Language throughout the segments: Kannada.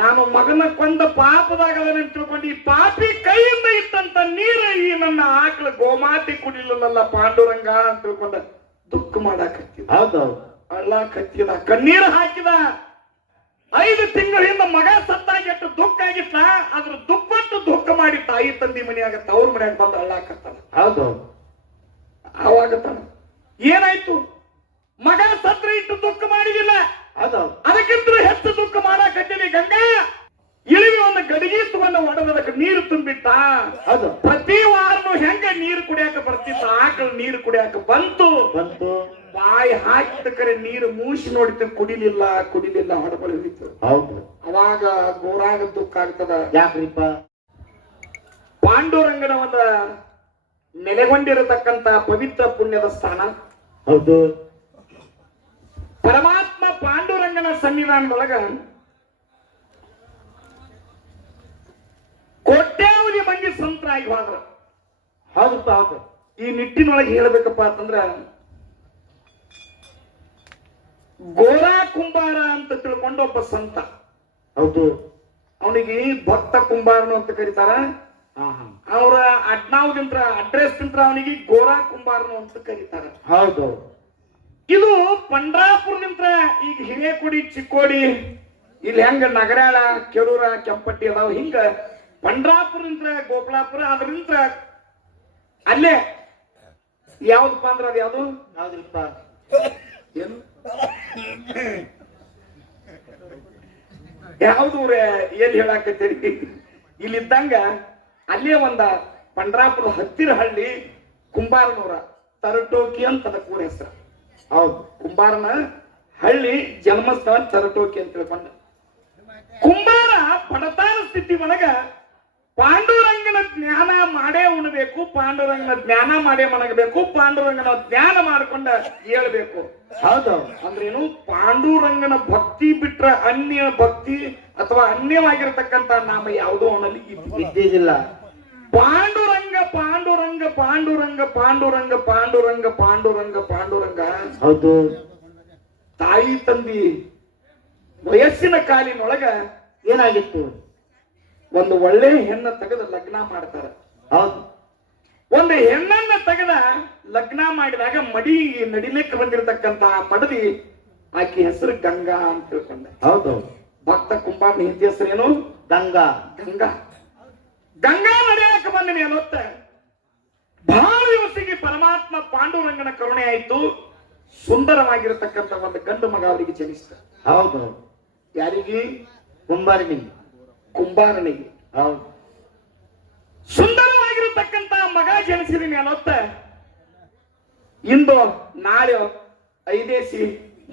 ನಾನು ಮಗನ ಕೊಂದ ಪಾಪದಾಗ ಅದನ್ನ ತಿಳ್ಕೊಂಡು ಈ ಪಾಪಿ ಕೈಯಿಂದ ಇಟ್ಟಂತ ನೀರ ಈ ನನ್ನ ಆಕಳ ಗೋಮಾತೆ ಕುಡಿಲಿಲ್ಲಲ್ಲ ಪಾಂಡುರಂಗ ಅಂತ ತಿಳ್ಕೊಂಡ ದುಃಖ ಮಾಡಾಕತ್ತಿದ. ಹೌದೌದು. ಅಳ್ಳ ಕತ್ತಿದ, ಕಣ್ಣೀರು ಹಾಕಿದ. 5 ತಿಂಗಳಿಂದ ಮಗ ಸತ್ತಾಗಿ ಎಷ್ಟು ದುಃಖ ಆಗಿತ್ತ, ಅದ್ರ ದುಃಖಟ್ಟು ದುಃಖ ಮಾಡಿ ತಾಯಿ ತಂದಿ ಮನೆಯಾಗ ತವ್ರ ಮನೆಯಾಗ ಬಂದು ಅಳ್ಳಾಕತ್ತಾನ. ಹೌದೌದು. ಆವಾಗ ತಾನ ಏನಾಯ್ತು, ಮಗ ಸತ್ರ ಇಟ್ಟು ದುಃಖ ಮಾಡಿದಿಲ್ಲ, ಹೌದೌದು. ಅದಕ್ಕಿಂತ ಹೆಚ್ಚು ದುಃಖ ಮಾಡಾಕತ್ತೀನಿ. ಗಂಗಾ ಇಳಿವಿ ಒಂದು ಗಡಿಗೆ ತಗೊಂಡ ಒಡದಕ್ಕೆ ನೀರು ತುಂಬಿಟ್ಟ. ಹೌದು. ಪ್ರತಿ ವಾರನು ಹೆಂಗ ನೀರು ಕುಡಿಯಾಕ ಬರ್ತಿತ್ತ, ಆಕಳು ನೀರು ಕುಡಿಯಾಕ ಬಂತು. ಬಾಯಿ ಹಾಕಿದ ಕರೆ ನೀರು ಮೂಸಿ ನೋಡಿತ, ಕುಡಿಲಿಲ್ಲ ಹೊಡಬಳಿ ಹಿಡಿತು. ಹೌದು. ಅವಾಗ ಗೋರಾಗ ದುಃಖ ಆಗ್ತದ. ಯಾಕ್ರಿಪ್ಪ? ಪಾಂಡುರಂಗನ ಒಂದು ನೆಲೆಗೊಂಡಿರತಕ್ಕಂತ ಪವಿತ್ರ ಪುಣ್ಯದ ಸ್ಥಾನ. ಹೌದು. ಪರಮಾತ್ಮ ಪಾಂಡುರಂಗನ ಸನ್ನಿಧಾನದೊಳಗ ಕೋಟ್ಯಾವಧಿ ಮಂದಿ ಸಂತರಾಗಿ ಹೋದ್ರ. ಹೌದಪ್ಪ. ಹೌದು. ಈ ನಿಟ್ಟಿನೊಳಗೆ ಹೇಳ್ಬೇಕಪ್ಪ ಅಂತಂದ್ರ, ಗೋರಾ ಕುಂಬಾರ ಅಂತ ತಿಳ್ಕೊಂಡು ಒಬ್ಬ ಸಂತ. ಹೌದು. ಅವನಿಗೆ ಭಕ್ತ ಕುಂಬಾರನು ಅಂತ ಕರೀತಾರ. ಅವರ ಅಡ್ನಾವದಿಂತ್ರ ಅಡ್ರೆಸ್ ತಿಂತ್ರ ಅವನಿಗೆ ಗೋರಾ ಕುಂಬಾರನು ಅಂತ ಕರೀತಾರ. ಹೌದು. ಇದು ಪಂಡ್ರಾಪುರದಿಂದ ಈಗ ಹಿರೇಕೊಡಿ, ಚಿಕ್ಕೋಡಿ, ಇಲ್ಲಿ ಹೆಂಗ ನಗರಾಳ, ಕೆರೂರ, ಕೆಂಪಟ್ಟಿ ಅದಾವ, ಹಿಂಗ ಪಂಡ್ರಾಪುರದಿಂದ ಗೋಪಾಳಪುರ, ಅದರಿಂದ ಅಲ್ಲೇ ಯಾವ್ದಪ್ಪ ಅಂದ್ರ ಅದ ಯಾವ್ದು ಯಾವ್ದ್ರಿಪ್ಪ? ಏನು ಯಾವ್ದು ಏನ್ ಹೇಳಾಕತ್ತೀರಿ, ಇಲ್ಲಿದ್ದಂಗ ಅಲ್ಲೇ ಒಂದ ಪಂಡ್ರಾಪುರ ಹತ್ತಿರ ಹಳ್ಳಿ ಕುಂಬಾರನವರ ತರಟೋಕಿ ಅಂತ ಅದಕ್ಕೆ ಊರ ಹೆಸರು. ಹೌದು. ಕುಂಬಾರನ ಹಳ್ಳಿ ಜನ್ಮಸ್ಥಳ ತರಟೋಕಿ ಅಂತ ತಿಳ್ಕೊಂಡ. ಕುಂಬಾರ ಬಡತಾನ ಸ್ಥಿತಿ ಒಳಗ ಪಾಂಡುರಂಗನ ಜ್ಞಾನ ಮಾಡೇ ಉಣಬೇಕು, ಪಾಂಡುರಂಗನ ಜ್ಞಾನ ಮಾಡೇ ಮಣಗಬೇಕು, ಪಾಂಡುರಂಗನ ಜ್ಞಾನ ಮಾಡ್ಕೊಂಡ ಹೇಳ್ಬೇಕು. ಹೌದು. ಅಂದ್ರೇನು, ಪಾಂಡುರಂಗನ ಭಕ್ತಿ ಬಿಟ್ರ ಅನ್ಯ ಭಕ್ತಿ ಅಥವಾ ಅನ್ಯವಾಗಿರತಕ್ಕಂತ ನಾಮ ಯಾವುದೋ ಅವನಲ್ಲಿ ಇದ್ದಿದ್ದಿಲ್ಲ. ಪಾಂಡುರಂಗ ಪಾಂಡುರಂಗ ಪಾಂಡುರಂಗ ಪಾಂಡುರಂಗ ಪಾಂಡುರಂಗ ಪಾಂಡುರಂಗ ಪಾಂಡುರಂಗ. ಹೌದು. ತಾಯಿ ತಂದಿ ವಯಸ್ಸಿನ ಕಾಲಿನೊಳಗ ಏನಾಗಿತ್ತು? ಒಂದು ಒಳ್ಳೆ ಹೆಣ್ಣ ತೆಗೆದ ಲಗ್ನ ಮಾಡ್ತಾರ. ಹೌದು. ಒಂದು ಹೆಣ್ಣನ್ನ ತೆಗೆದ ಲಗ್ನ ಮಾಡಿದಾಗ ಮಡಿ ನಡಿಲಿಕ್ಕೆ ಬಂದಿರತಕ್ಕಂತ ಮಡದಿ ಆಕೆ ಹೆಸರು ಗಂಗಾ ಅಂತ ತಿಳ್ಕೊಂಡ. ಹೌದು. ಭಕ್ತ ಕುಂಬಾರನ ಹಿಂದಿ ಹೆಸರು ಏನು? ಗಂಗಾ. ಗಂಗಾ. ಗಂಗಾ ನಡೆಯಕ್ಕೆ ಬಂದಿನಿ ಅನ್ನೋತ್ತ ಬಹಳ ದಿವಸಿಗೆ ಪರಮಾತ್ಮ ಪಾಂಡುರಂಗನ ಕರುಣೆ ಆಯ್ತು. ಸುಂದರವಾಗಿರತಕ್ಕಂತ ಒಂದು ಗಂಡು ಮಗ ಅವರಿಗೆ ಜನಿಸಿದ. ಹೌದು. ಯಾರಿಗೆ? ಕುಂಬಾರನಿಗೆ. ಕುಂಬಾರನಿಗೆ. ಹೌದು. ಸುಂದರವಾಗಿರತಕ್ಕಂತ ಮಗ ಜನಿಸಿದೀನಿ ಅನ್ನೋತ್ತ ಇಂದು ನಾಳೆ 5 ದೇಸಿ,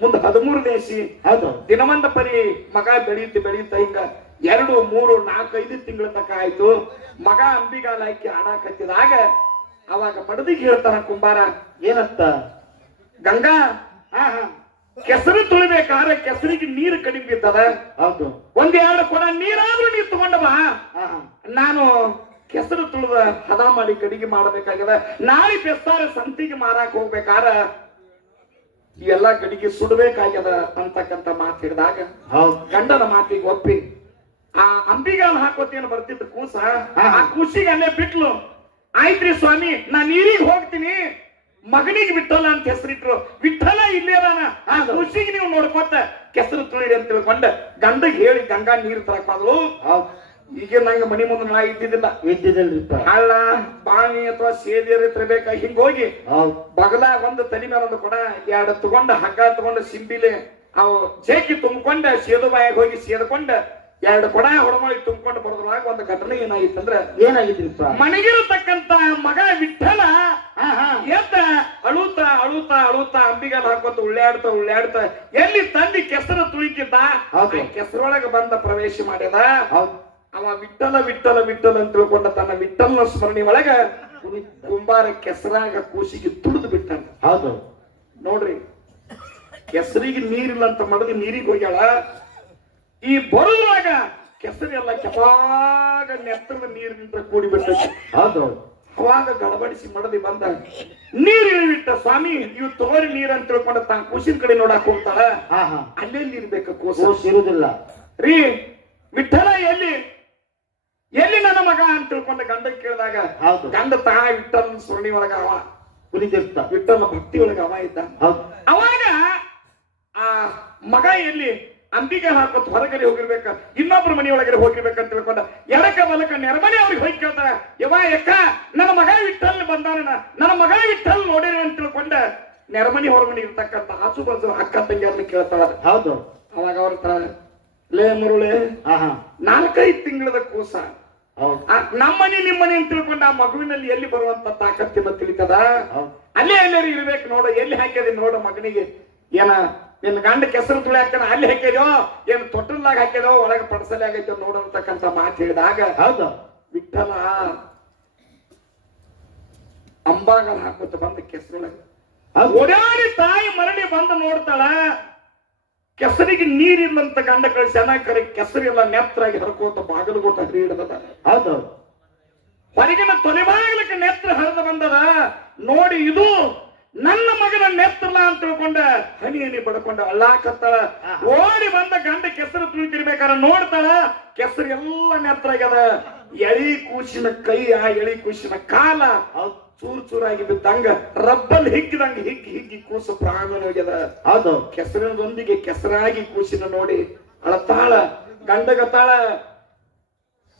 ಮುಂದೆ 13 ದೇಸಿ. ಹೌದು. ದಿನವಂದ ಪರಿ ಮಗ ಬೆಳೆಯುತ್ತ ಹಿಂಗ 2, 3, 4, 5 ತಿಂಗಳ ತಕ ಆಯ್ತು. ಮಗ ಅಂಬಿಗಾಲ ಹಾಕಿ ಆಡಾಕತ್ತಿದಾಗ ಅವಾಗ ಮಡದಿಗೆ ಹೇಳ್ತಾನ ಕುಂಬಾರ, ಏನತ್ತ? ಗಂಗಾ, ಕೆಸರು ತುಳಿಬೇಕಾದ್ರೆ ಕೆಸರಿಗೆ ನೀರು ಕಡಿಮೆ ಬಿದ್ದದ. ಹೌದು. 1-2 ಕೊಡ ನೀರಾದ್ರೂ ನೀರು ತಗೊಂಡವ. ನಾನು ಕೆಸರು ತುಳಿದ ಹದ ಮಾಡಿ ಗಡಿಗೆ ಮಾಡಬೇಕಾಗದ. ನಾಳೆ ಬೆಸ್ತಾರ ಸಂತಿಗೆ ಮಾರಾಕ್ ಹೋಗ್ಬೇಕಾರ ಇವೆಲ್ಲ ಗಡಿಗೆ ಸುಡಬೇಕಾಗ್ಯದ ಅಂತಕ್ಕಂತ ಮಾತು ಹಿಡಿದಾಗ ಗಂಡನ ಮಾತಿಗೆ ಒಪ್ಪಿ ಆ ಅಂಬಿಗಾಲ ಹಾಕೋತೇನು ಬರ್ತಿದ್ದ ಕೂಸ, ಆ ಕೂಸಿಗೆ ಅಲ್ಲೇ ಬಿಟ್ಲು. ಆಯ್ತ್ರಿ ಸ್ವಾಮಿ, ನಾ ನೀರಿಗೆ ಹೋಗ್ತೀನಿ, ಮಗನಿಗೆ ವಿಠಲ ಅಂತ ಹೆಸರಿಟ್ರು. ವಿಠಲ ಇಲ್ಲೇ ಅದಾನ, ಆ ಕೂಸಿಗೆ ನೀವು ನೋಡ್ಕೊತ ಕೆಸರು ತುಳಿರಿ ಅಂತ ತಿಳ್ಕೊಂಡ ಗಂಡಗೆ ಹೇಳಿ ಗಂಗಾ ನೀರು ತರಕಾದ್ರು. ಈಗ ನಂಗೆ ಮನಿ ಮುಂದೆ ನಾ ಇದ್ದಿದ್ದಿಲ್ಲ. ಹಳ್ಳ, ಬಾಣಿ ಅಥವಾ ಸೇದಿಯರ್ ತರಬೇಕ. ಹಿಂಗ ಹೋಗಿ ಬಗಲ ಒಂದು ತಲೆ ಮೇಲೆ ಒಂದು ಕೊಡ 2 ತಗೊಂಡ ಹಗ್ಗ ತಗೊಂಡ ಸಿಂಬಿಲೆ ಅವು ಜೇಕಿ ತುಂಬಿಕೊಂಡ ಸೇದು ಬಾಯಾಗ ಹೋಗಿ ಸೇದ್ಕೊಂಡ 2 ಕೊಡ ಹೊಡಮಳಿ ತುಂಬಿಕೊಂಡು ಬರೋದ್ರೊಳಗ ಒಂದು ಘಟನೆ ಏನಾಗಿತ್ತಂದ್ರ, ಏನಾಗಿದ್ರಿಪ್ಪ? ಮನೆಗಿರತಕ್ಕಂತ ಮಗ ವಿಠಲ ಎದ್ದ ಅಳುತ್ತಾ ಅಳುತ್ತಾ ಅಳುತ್ತಾ ಅಂಬಿಗಾಲ ಹಾಕೋತ ಉಳ್ಳಾಡ್ತಾ ಎಲ್ಲಿ ತಂದಿ ಕೆಸರು ತುಳಿತಿದ್ದ ಕೆಸರೊಳಗ ಬಂದ ಪ್ರವೇಶ ಮಾಡ್ಯದ. ಅವ ವಿಠಲ ವಿಠಲ ವಿಠಲ ಅಂತ ತಿಳ್ಕೊಂಡ ತನ್ನ ವಿಠಲನ ಸ್ಮರಣೆ ಒಳಗ ಕುಂಬಾರ ಕೆಸರಾಗ ಕೂಸಿಗೆ ತುಳಿದು ಬಿಟ್ಟಾನ. ಹೌದು. ನೋಡ್ರಿ, ಕೆಸರಿಗೆ ನೀರಿಲ್ಲ ಅಂತ ಮಡದಿ ನೀರಿಗೆ ಹೋಗ್ಯಾಳ. ಈ ಬರೋದ್ರಾಗ ಕೆಸರೆಲ್ಲ ಕೆಪಾಗ ನೆತ್ತರದ ನೀರಿನಿಂದ ಕೂಡಿ ಬಿಟ್ಟೈತಿ. ಹೌದು. ಅವಾಗ ಗಡಬಡಿಸಿ ಮಡದಿ ಬಂದ ನೀರು ಇಳಿಬಿಟ್ಟ. ಸ್ವಾಮಿ, ಇವ್ ತೋರಿ ನೀರ್ ಅಂತ ತಿಳ್ಕೊಂಡ ತಾನು ಕೂಸಿನ ಕಡೆ ನೋಡಕ್ ಹೋಗ್ತಾಳ. ಅಲ್ಲೆಲ್ಲಿ ಇರ್ಬೇಕ ಕೂಸು? ಇರುದಿಲ್ಲ ರೀ ತಿಳ್ಕೊಂಡ ಗಂಡ ಕೇಳಿದಾಗ ಹೌದು. ಗಂಡ ತಾ ವಿಠಲ್ ಸುರುಣಿ ಒಳಗ ಅವ ಕುಣಿದಿರ್ತ. ವಿಠಲ್ ಭಕ್ತಿ ಒಳಗ ಅವ ಇದ್ದ. ಹೌದು. ಅವಾಗ ಆ ಮಗ ಎಲ್ಲಿ ಅಂಬಿಗೆ ಹಾಕೋತ್ ಹೊರಗಡೆ ಹೋಗಿರ್ಬೇಕ, ಇನ್ನೊಬ್ರ ಮನೆಯೊಳಗಡೆ ಹೋಗಿರ್ಬೇಕಂತ ತಿಳ್ಕೊಂಡ ಎಡಕ ಬಲಕ ನೆರಮನೆ ಅವ್ರಿಗೆ ಹೋಗಿ ಕೇಳ್ತಾರ, ಯವ್ವ ಯಕ್ಕ ನನ್ನ ಮಗ ವಿಠಲ್ ಬಂದಾನ, ನನ್ನ ಮಗ ವಿಠಲ್ ನೋಡಿರಿ ಅಂತ ತಿಳ್ಕೊಂಡ ನೆರಮನಿ ಹೊರಮನಿ ಇರ್ತಕ್ಕಂಥ ಆಸು ಬಾಜು ಅಕ್ಕ ತಂಗಿಯರ್ನ ಕೇಳ್ತಾಳ. ಹೌದು. ಅವಾಗ ಅವ್ರ ಲೇ ಮರುಳೆ, 4-5 ತಿಂಗಳದ ಕೂಸ, ನಮ್ಮನಿ ನಿಮ್ಮನಿ ಅಂತ ತಿಳ್ಕೊಂಡ ಆ ಮಗುವಿನಲ್ಲಿ ಎಲ್ಲಿ ಬರುವಂತ ತಾಕತ್ತಿನ ತಿಳಿತದ, ಅಲ್ಲೇ ಎಲ್ಲರೂ ಇರ್ಬೇಕು ನೋಡು, ಎಲ್ಲಿ ಹಾಕ್ಯದಿ ನೋಡು ಮಗನಿಗೆ, ಏನ ನಿನ್ನ ಗಂಡ ಕೆಸರು ತುಳಿ ಹಾಕ್ತಾನ ಅಲ್ಲಿ ಹಾಕ್ಯದೋ ಏನ್ ತೊಟ್ಟಲ್ದಾಗ ಹಾಕ್ಯದೋ ಒಳಗೆ ಪಡಸಲೆ ಆಗೈತೋ ನೋಡಂತಕ್ಕಂಥ ಮಾತು ಹೇಳಿದಾಗ ಹೌದು ವಿಠಲ ಅಂಬಾಗಲ್ ಹಾಕೋತ ಬಂದ ಕೆಸರೊಳಗೆ ಓಡಾಡಿ ತಾಯಿ ಮರಳಿ ಬಂದು ನೋಡ್ತಾಳ, ಕೆಸರಿಗೆ ನೀರಿಲ್ಲಂತ ಗಂಡ ಕಳಿಸಿ ಅನಾಕರಿ ಕೆಸರಿಲ್ಲ ನೆತ್ತರಾಗಿ ಹರ್ಕೋತ ಬಾಗಲಗೋಟ ಹರಿ ಹಿಡದ. ಹೌದು. ಹೊರಗಿನ ತೊಲೆಬಾಗಲಕ್ಕೆ ನೆತ್ರ ಹರಿದು ಬಂದದ ನೋಡಿ, ಇದು ನನ್ನ ಮಗನ ನೆತ್ತಲ್ಲ ಅಂತ ತಿಳ್ಕೊಂಡ ಹನಿ ಹನಿ ಬಡ್ಕೊಂಡ ಅಳ್ಳಾಕತ್ತಾಳ. ಓಡಿ ಬಂದ ಗಂಡ ಕೆಸರು ತುಳಿತಿರ್ಬೇಕಾದ್ರೆ ನೋಡ್ತಾಳ ಕೆಸರು ಎಲ್ಲ ನೆತ್ತರಾಗ್ಯದ. ಎಳಿ ಕೂಸಿನ ಕೈ, ಆ ಎಳಿ ಕೂಸಿನ ಕಾಲ ಚೂರ್ ಚೂರಾಗಿ ಬಿದ್ದಂಗ ರಬ್ಬಲ್ ಹಿಗ್ಗಿದಂಗ ಹಿಗ್ಗಿ ಕೂಸು ಪ್ರಾಣ ಹೋಗ್ಯದ. ಹೌದು. ಕೆಸರಿನದೊಂದಿಗೆ ಕೆಸರಾಗಿ ಕೂಸಿನ ನೋಡಿ ಅಳತಾಳ. ಗಂಡಗತ್ತಾಳ,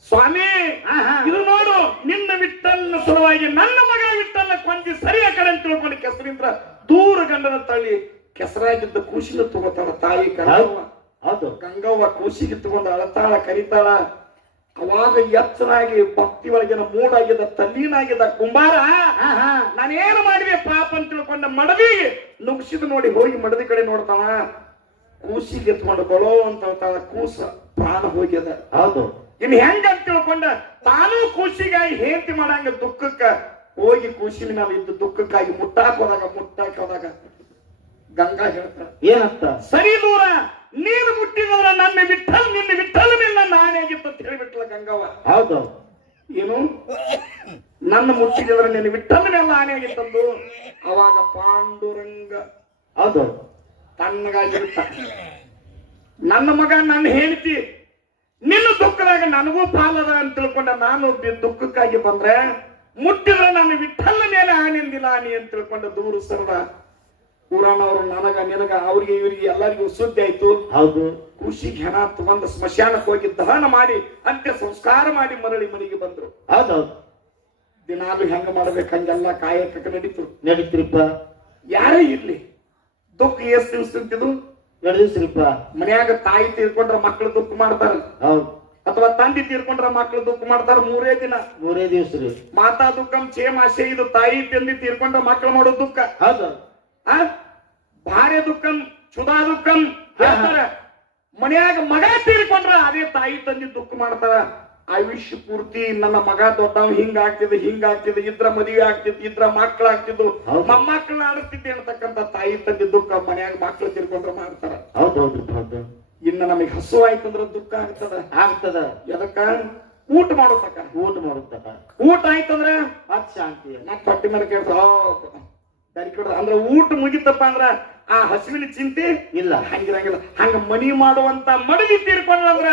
ಸ್ವಾಮಿ ಇದು ನೋಡು ನಿನ್ನ ವಿಠಲ್ನ ಸಲುವಾಗಿ ನನ್ನ ಮಗ ವಿಠಲ್ನ ಕೊಂದಿ ಸರಿಯ ಕಡೆ ಅಂತ ತಿಳ್ಕೊಂಡು ಕೆಸರಿಂದ ದೂರ ಗಂಡನ ತಳ್ಳಿ ಕೆಸರಾಗಿದ್ದ ಕೂಸಿನ ತಗೋತಾಳ ತಾಯಿ ಗಂಗವ್ವ. ಹೌದು. ಗಂಗವ್ವ ಕೂಸಿಗೆ ತಗೊಂಡು ಅಳತಾಳ, ಕರಿತಾಳ. ಅವಾಗ ಎಚ್ಚರಾಗಿ ಭಕ್ತಿ ಒಳಗಿನ ಮೂಡಾಗಿದ್ದ ತಲ್ಲೀನಾಗಿದ್ದ ಕುಂಬಾರ, ನಾನೇನು ಮಾಡಿದೆ ಪಾಪ ಅಂತ ತಿಳ್ಕೊಂಡ ಮಡದಿ ನುಗ್ಸಿದ್ ನೋಡಿ ಹೋಗಿ ಮಡದಿ ಕಡೆ ನೋಡ್ತಾವ, ಕೂಸಿಗೆ ಎತ್ಕೊಂಡು ಗೊಳೋ ಅಂತ ಹೇಳ್ತಾಳ. ಕೂಸ ಪ್ರಾಣ ಹೋಗ್ಯದ. ಹೌದು. ಇನ್ ಹೆಂಗ ಅಂತ ತಿಳ್ಕೊಂಡ ತಾನೂ ಕೂಸಿಗಾಗಿ ಹೇಂತಿ ಮಾಡಂಗ ದುಃಖಕ್ಕ ಹೋಗಿ ಕೂಸಿನ ಮೇಲೆ ಇದ್ದು ದುಃಖಕ್ಕಾಗಿ ಮುಟ್ಟಾಕ್ ಹೋದಾಗ ಗಂಗಾ ಹೇಳ್ತಾಳ, ಏನಂತ? ಸರಿ ದೂರ ನೀನು ಮುಟ್ಟಿದವ್ರ ನನ್ನ ವಿಠಲ್ ನಿನ್ನ ವಿಠಲ್ ಮೇಲೆ ನನ್ನ ಆನೆ ಆಗಿತ್ತು ಅಂತ ಹೇಳಿಬಿಟ್ಲ ಗಂಗವ್ವ. ಹೌದು. ಏನು ನನ್ನ ಮುಟ್ಟಿದವ್ರ ನಿನ್ನ ವಿಠಲ್ ಮೇಲೆ ಆನೆ ಆಗಿತ್ತಂದು. ಅವಾಗ ಪಾಂಡುರಂಗ ಹೌದು ತಣ್ಣಗಾಗಿರುತ್ತ, ನನ್ನ ಮಗ ನನ್ನ ಹೇಳ್ತಿ ನಿನ್ನ ದುಃಖದಾಗ ನನಗೂ ಪಾಲದ ಅಂತ ತಿಳ್ಕೊಂಡ ನಾನು ದುಃಖಕ್ಕಾಗಿ ಬಂದ್ರೆ ಮುಟ್ಟಿದ್ರೆ ನನ್ನ ವಿಠಲ್ ಮೇಲೆ ಆನೆಂದಿಲ್ಲ ಆನಿ ಅಂತ ತಿಳ್ಕೊಂಡ ದೂರ ಸರ್ವ ಊರಾನವರು ನನಗ ನಿನಗ ಅವ್ರಿಗೆ ಇವರಿಗೆ ಎಲ್ಲರಿಗೂ ಸುದ್ದಿ ಆಯ್ತು. ಹೌದು. ಖುಷಿಗೆ ಹೆಣ ತಗೊಂಡು ಸ್ಮಶಾನಕ್ಕೆ ಹೋಗಿ ದಹನ ಮಾಡಿ ಅಂತ್ಯ ಸಂಸ್ಕಾರ ಮಾಡಿ ಮರಳಿ ಮನೆಗೆ ಬಂದ್ರು. ಹೌದೌದು. ದಿನಾಲು ಹೆಂಗ ಮಾಡ್ಬೇಕು ಹಂಗೆಲ್ಲ ಕಾಯಕ ನಡೀತು. ನಡೀತಿರಿಪ್ಪ. ಯಾರೇ ಇರ್ಲಿ ದುಃಖ ಎಷ್ಟ್ ದಿವ್ಸ ತಿಂತಿದ್ದು ನಡೆದಿಸ್ರಿಪ್ಪ. ಮನ್ಯಾಗ ತಾಯಿ ತೀರ್ಕೊಂಡ್ರ ಮಕ್ಳು ದುಃಖ ಮಾಡ್ತಾರ, ಹೌದು. ಅಥವಾ ತಂದೆ ತೀರ್ಕೊಂಡ್ರ ಮಕ್ಳು ದುಃಖ ಮಾಡ್ತಾರ. 3 ದಿನ 3 ದಿವಸ ರೀ. ಮಾತಾ ದುಃಖಂ ಛೇಮ ಆಶೆ, ಇದು ತಾಯಿ ತಂದೆ ತೀರ್ಕೊಂಡ್ರ ಮಕ್ಳು ಮಾಡೋ ದುಃಖ. ಹೌದು. ಭಾರ್ಯ ದುಃಖಂ ಕ್ಷುಧಾ ದುಃಖಂ ಹೇಳ್ತಾರ. ಮನ್ಯಾಗ ಮಗ ತೀರ್ಕೊಂಡ್ರ ಅದೇ ತಾಯಿ ತಂದೆ ದುಃಖ ಮಾಡ್ತಾರ. ಆಯುಷ್ಯ ಪೂರ್ತಿ ನನ್ನ ಮಗ ದೊಡ್ಡವ್ ಹಿಂಗಾಗ್ತಿದ್ ಇದ್ರ ಮದುವೆ ಆಗ್ತಿದ್ ಇದ್ರ ಮಕ್ಳು ಆಗ್ತಿದ್ದು ಮೊಮ್ಮಕ್ಳು ಆಡಿಸ್ತಿದ್ದೆ ಅನ್ನತಕ್ಕಂಥ ತಾಯಿ ತಂದೆ ದುಃಖ ಮನ್ಯಾಗ ಮಕ್ಳು ತೀರ್ಕೊಂಡ್ರ ಮಾಡ್ತಾರ. ಹೌದೌದು. ಇನ್ನು ನಮಗೆ ಹಸು ಆಯ್ತಂದ್ರ ದುಃಖ ಆಗ್ತದ. ಎದಕ್ಕ? ಊಟ ಮಾಡೋತಕ್ಕ. ಊಟ ಆಯ್ತಂದ್ರ ಅದ್ ಶಾಂತಿ. ಮತ್ ಹೊಟ್ಟಿ ಮೇಲೆ ಕೇಳ್ತಾರ ಅಂದ್ರೆ ಊಟ ಮುಗಿತಪ್ಪ ಅಂದ್ರ ಆ ಹಸುವಿನ ಚಿಂತೆ ಇಲ್ಲ. ಹಂಗಿರಂಗಿಲ್ಲ. ಹಂಗ ಮನಿ ಮಾಡುವಂತ ಮಡದಿ ತೀರ್ಕೊಂಡ್ರ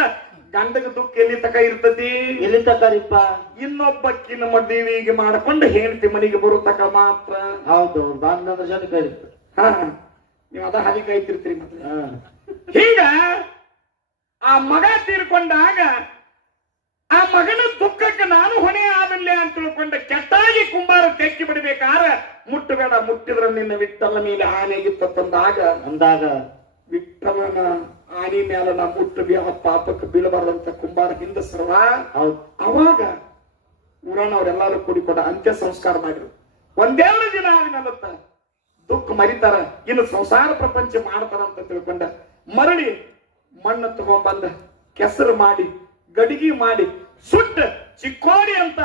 ಗಂಡಗ ದುಃಖ ಎಲ್ಲಿ ತಕ ಇರ್ತತಿ? ಎಲ್ಲಿ ತಕರಿಪ್ಪ? ಇನ್ನೊಬ್ಬಕ್ಕಿನ ಮದುವೆಗೆ ಮಾಡ್ಕೊಂಡು ಹೆಂಡತಿ ಮನೆಗೆ ಬರುತ್ತಕ ಮಾತ್ರ. ಹೌದು. ಬಾಂಧವ ಜನ ಕರೀತ. ನೀವ್ ಅದ ಹಾಗೆ ಕಾಯ್ತಿರ್ತೀರಿ. ಮತ್ತೆ ಹಿಂಗ ಆ ಮಗ ತೀರ್ಕೊಂಡಾಗ ಆ ಮಗನ ದುಃಖಕ್ಕೆ ನಾನು ಹೊಣೆ ಆಗಲ್ಲ ಅಂತ ತಿಳ್ಕೊಂಡ ಕೆಟ್ಟಾಗಿ ಕುಂಬಾರ ತೆಕ್ಕಿ ಬಿಡಬೇಕಾರ ಮುಟ್ಟಬೇಡ, ಮುಟ್ಟಿದ್ರ ನಿನ್ನ ವಿಠಲ ಮೇಲೆ ಆನೆಗಿತ್ತಂದಾಗ ಅಂದಾಗ ವಿಠಲನ ಆನೆ ಮೇಲೆ ನಾ ಮುಟ್ಟಬಿ ಆ ಪಾಪಕ್ಕೆ ಬೀಳಬಾರ್ದಂತ ಕುಂಬಾರ ಹಿಂದ ಸರ್ವ. ಅವಾಗ ಊರನವ್ರೆಲ್ಲಾರು ಕೂಡಿಕೊಂಡ ಅಂತ್ಯ ಸಂಸ್ಕಾರ ಮಾಡಿದ್ರು. 1-2 ದಿನ ಆದ್ಮೇಲತ್ತ ದುಃಖ ಮರಿತಾರ, ಇನ್ನು ಸಂಸಾರ ಪ್ರಪಂಚ ಮಾಡ್ತಾರ ಅಂತ ತಿಳ್ಕೊಂಡ ಮರಳಿ ಮಣ್ಣು ತಗೊಂಡ್ಬಂದ ಕೆಸರು ಮಾಡಿ ಗಡಿಗೆ ಮಾಡಿ ಸುಟ್ಟ ಚಿಕ್ಕೋಡಿ ಅಂತ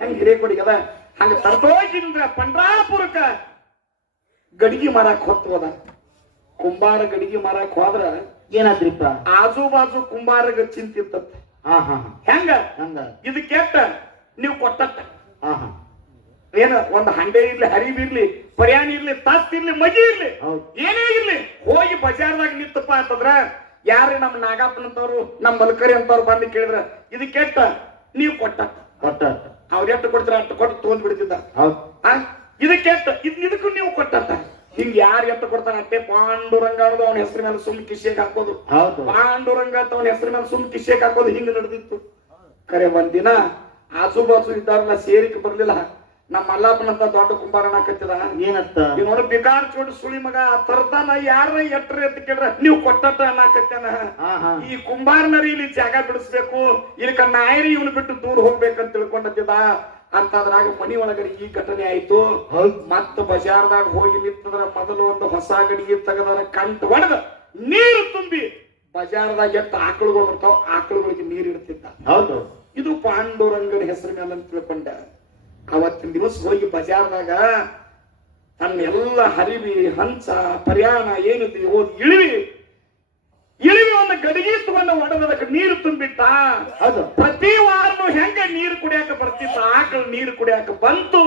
ಹೆಂಗ್ ಹಿರೇಕೊಡಿಗದ ಹಂಗ ತರ್ತೋಗಿಂದ್ರ ಪಂಡ್ರಾಪುರಕ್ಕ ಗಡಿಗೆ ಮಾರಾಕ್ ಹೋದ. ಕುಂಬಾರ ಗಡಿಗೆ ಮಾರಾಕ್ ಹೋದ್ರ ಏನಾದ್ರಿಪ್ಪ? ಆಜು ಬಾಜು ಕುಂಬಾರಗ ಚಿಂತಿತ್ತ. ಹೆಂಗ ಇದು ಕೆಟ್ಟ ನೀವು ಕೊಟ್ಟತ್ತ ಏನ ಒಂದ್ ಹಂಡೆ ಇರ್ಲಿ, ಹರಿವಿರ್ಲಿ, ಪರ್ಯಾಣಿ ಇರ್ಲಿ, ತಾಸ್ತಿ ಇರ್ಲಿ, ಮಗಿ ಇರ್ಲಿ, ಏನೇ ಇರ್ಲಿ ಹೋಗಿ ಬಜಾರ್ದಾಗ ನಿತ್ತಪ್ಪ ಅಂತಂದ್ರ ಯಾರು ನಮ್ಮ ನಾಗಪ್ಪನಂತವ್ರು ನಮ್ಮ ಮಲ್ಕರಿ ಅಂತವ್ರು ಬಂದು ಕೇಳಿದ್ರ ಇದು ಕೆಟ್ಟ ನೀವು ಕೊಟ್ಟ ಕೊಟ್ಟ ಅವ್ರ ಎಷ್ಟು ಕೊಡ್ತಾರ ಅಷ್ಟು ಕೊಟ್ಟು ತಗೊಂಡ್ ಬಿಡ್ತಿದ್ದ. ಹೌದು ಇದಕ್ಕೆ ಇದಕ್ಕೂ ನೀವು ಕೊಟ್ಟಂತ ಹಿಂಗ ಯಾರು ಎಟ್ಟು ಕೊಡ್ತಾನ ಅಟ್ಟೆ ಪಾಂಡುರಂಗ ಅನ್ನೋದು ಅವನ ಹೆಸರು ಮೇಲೆ ಸುಮ್ ಕಿಶೆಗೆ ಹಾಕೋದು. ಹೌದು ಪಾಂಡುರಂಗ ಅಂತ ಅವನ ಹೆಸರು ಮೇಲೆ ಸುಮ್ ಕಿಶೆಗೆ ಹಾಕೋದು ಹಿಂಗ ನಡೆದಿತ್ತು. ಕರೆ ಒಂದಿನ ಆಜು ಬಾಜು ಇದ್ದಾರಲ್ಲ ಸೇರಿಕೆ ಬರ್ಲಿಲ್ಲ. ನಮ್ಮ ಮಲ್ಲಪ್ಪನಂತ ದೊಡ್ಡ ಕುಂಬಾರನ ಕತ್ತಿದ ಏನಂತ ನೋಡಿ ಬಿಕಾರ್ ಚೋಡ್ ಸುಳಿ ಮಗ ತರ್ತಾನ ಯಾರ ಎಟ್ರಿ ಅಂತ ಕೇಳ್ರ ನೀವು ಕೊಟ್ಟಟ ಅನ್ನಕತ್ತೇನ. ಈ ಕುಂಬಾರನರಿ ಇಲ್ಲಿ ಜಾಗ ಬಿಡಿಸ್ಬೇಕು, ಇಲ್ಲಿ ನಾಯರಿ ಇವನು ಬಿಟ್ಟು ದೂರ ಹೋಗ್ಬೇಕಂತ ತಿಳ್ಕೊಂಡತ್ತಿದ ಅಂತದ್ರಾಗ ಮನಿ ಒಳಗಡೆ ಈ ಘಟನೆ ಆಯ್ತು. ಮತ್ತ ಬಜಾರ್ದಾಗ ಹೋಗಿ ನಿಂತದ್ರ ಮೊದಲು ಒಂದು ಹೊಸ ಗಡಿಗೆ ತೆಗದರ ಕಂಟ್ ಒಡೆದ ನೀರು ತುಂಬಿ ಬಜಾರ್ದಾಗ ಎಷ್ಟು ಆಕಳುಗಳು ಬರ್ತಾವ ಆಕಳುಗಳಿಗೆ ನೀರು ಇಡ್ತಿದ್ದ. ಹೌದು ಇದು ಪಾಂಡುರಂಗನ ಹೆಸರು ಮೇಲೆ ಅಂತ ತಿಳ್ಕೊಂಡ. ಅವತ್ತಿನ ದಿವಸ ಹೋಗಿ ಬಜಾರ್ದಾಗ ತನ್ನ ಎಲ್ಲ ಹರಿವಿ ಹಂಸ ಪರ್ಯಾಣ ಏನಿದೆ ಹೋದ್ ಇಳಿವಿ ಒಂದು ಗಡಿಗೆ ತಗೊಂಡ ಒಡೆದದಕ್ಕೆ ನೀರು ತುಂಬಿಟ್ಟ. ಹೌದು ಪ್ರತಿ ವಾರನು ಹೆಂಗ ನೀರು ಕುಡಿಯಾಕ ಬರ್ತಿತ್ತ ಆಕಳು ನೀರು ಕುಡಿಯಾಕ ಬಂತು.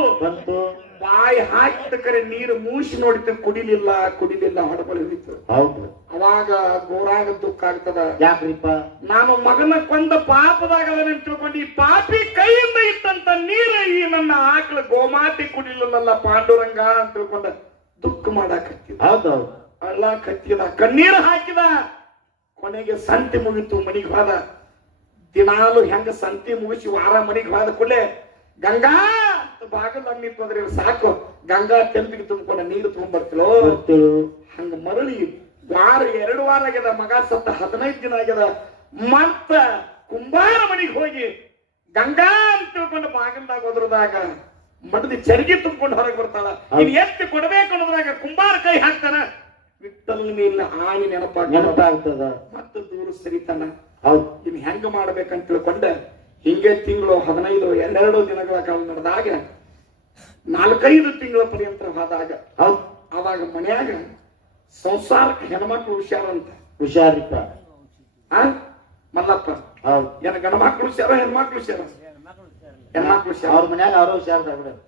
ಬಾಯಿ ಹಾಕಿದ ಕರೆ ನೀರು ಮೂಸಿ ನೋಡಿತ ಕುಡಿಲಿಲ್ಲ ಹೊಡಬಳಿ ಹೋಯ್ತು. ಹೌದು ಅವಾಗ ಗೋರಾಗ ದುಃಖ ಆಗ್ತದ. ಯಾಕ್ರಿಪ್ಪ ನಾನು ಮಗನ ಕೊಂದ ಪಾಪದಾಗ ಅದನ್ನ ತಿಳ್ಕೊಂಡು ಈ ಪಾಪಿ ಕೈಯಿಂದ ಇಟ್ಟಂತ ನೀರು ಈ ನನ್ನ ಆಕಳ ಗೋಮಾತೆ ಕುಡಿಲಿಲ್ಲ ಪಾಂಡುರಂಗ ಅಂತ ತಿಳ್ಕೊಂಡ ದುಃಖ ಮಾಡಾಕತ್ತಿದ. ಹೌದೌದು ಅಳ್ಳ ಕತ್ತಿದ ಕಣ್ಣೀರು ಹಾಕಿದ. ಕೊನೆಗೆ ಸಂತಿ ಮುಗಿತು, ಮನಿಗೆ ಹೋದ. ದಿನಾಲು ಹೆಂಗ ಸಂತಿ ಮುಗಿಸಿ ವಾರ ಮನಿಗೆ ಹೋದ ಕೂಡಲೇ ಗಂಗಾ ಬಾಗದಾಗ ನಿಂತಂದ್ರೆ ಸಾಕು ಗಂಗಾ ತೆಂಪಿಗೆ ತುಂಬಿಕೊಂಡ ನೀರು ತಗೊಂಡ್ಬರ್ತಿಲೋ ಹಂಗ ಮರಳಿ ವಾರ 2 ವಾರ ಆಗ್ಯದ. ಮಗ ಸತ್ತ 15 ದಿನ ಆಗ್ಯದ. ಮತ್ತ ಕುಂಬಾರ ಮನಿಗೆ ಹೋಗಿ ಗಂಗಾ ಅಂತ ತಿಳ್ಕೊಂಡು ಬಾಗಲ್ದಾಗ ಹೋದ್ರದಾಗ ಮಡದಿ ಚರ್ಗಿ ತುಂಬಿಕೊಂಡು ಹೊರಗೆ ಬರ್ತಾಳ. ಇನ್ ಎತ್ತಿ ಕೊಡ್ಬೇಕು ಅನ್ನೋದ್ರಾಗ ಕುಂಬಾರ ಕೈ ಹಾಕ್ತಾನ. ವಿಠಲನ ಮೇಲಿನ ಆಣಿ ನೆನಪಾಗ್ತದ. ಮತ್ತೆ ದೂರ ಸರಿತಾನ. ಹೌದು ಇನ್ ಹೆಂಗ ಮಾಡ್ಬೇಕಂತ ತಿಳ್ಕೊಂಡ ಹಿಂಗೆ ತಿಂಗಳು 15 2 ದಿನಗಳ ಕಾಲ ನಡೆದಾಗ 4-5 ತಿಂಗಳ ಪರ್ಯಂತ ಹೋದಾಗ ಅವಾಗ ಮನ್ಯಾಗ ಸಂಸಾರಕ್ಕೆ ಹೆಣ್ಮಕ್ಳು ಹುಷಾರಂತ. ಹುಷಾರಿಪ್ಪ ಮಲ್ಲಪ್ಪ ಏನ ಗಣಮಕ್ಳು ಹುಷಾರ ಹೆಣ್ಮಕ್ಳು ಹುಷಾರ? ಹೆಣ್ಮಕ್ಳು ಹುಷಾರ. ಅವ್ರ ಮನ್ಯಾಗ ಅವ್ರ ಹುಷಾರ.